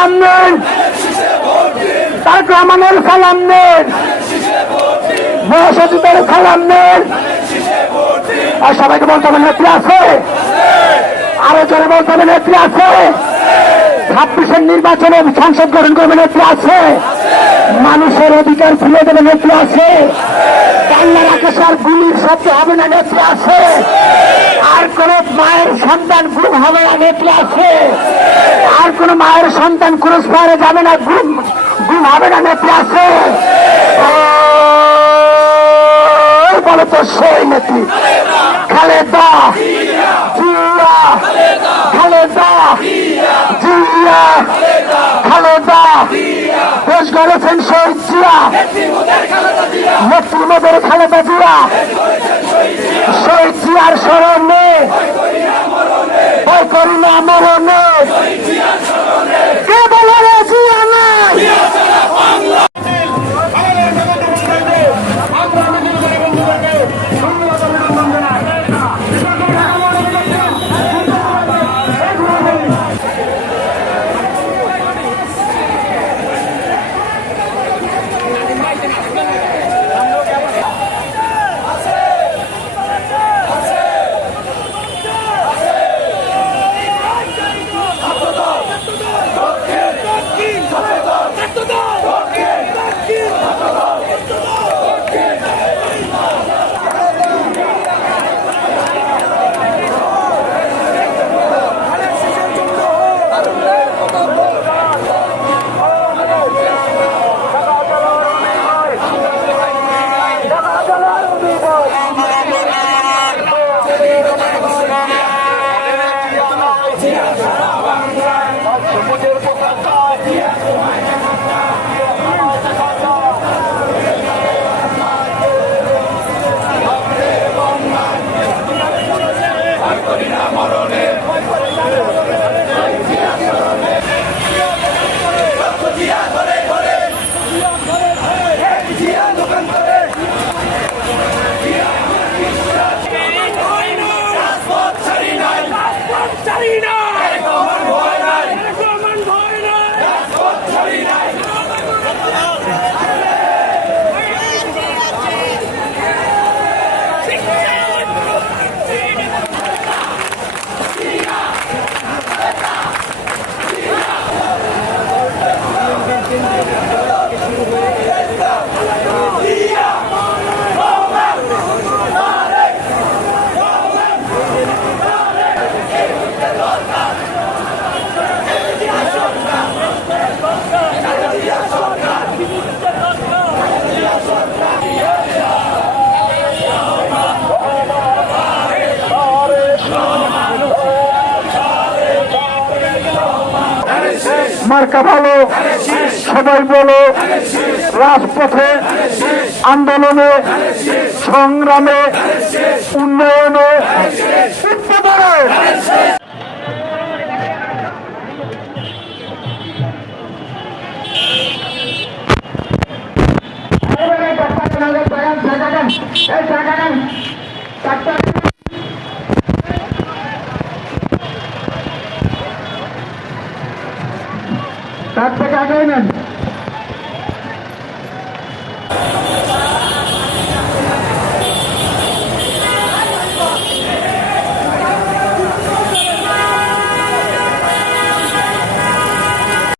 সালাম নেন, তারেক রহমানের সালাম নেন, মহাসচিবের সালাম নেন। আর সবাইকে বলতে হবে নেত্রী আছে, আরো জোরে বলতে হবে নেত্রী আছে। 26-এর নির্বাচনে সংসদ গঠন করবে নেত্রী আছে, মানুষের অধিকার ফিরে দেবে নেত্রী আছে, বাংলার আকাশে আর গুলির শব্দ হবে না নেত্রী আছে, আর কোন মায়ের সন্তান গুম হবে না নেত্রী আছে, আর কোন মায়ের সন্তান ক্রস ফায়ারে যাবে না, গুম হবে না নেত্রী আছে। বলো তো সেই নেত্রী খালেদা জিয়া, খালেদা জিয়া, খালেদা দেশ গড়েছেন শহীদ জিয়া, নেত্রী মোদের খালেদা জিয়া, শহীদ জিয়ার স্মরণে ভয় করি না মরণে, কে বলে জিয়া নাই। মার্কা ভালো, সবাই বলো, রাজপথে আন্দোলনে সংগ্রামে উন্নয়নে তার থেকে আগে নেন।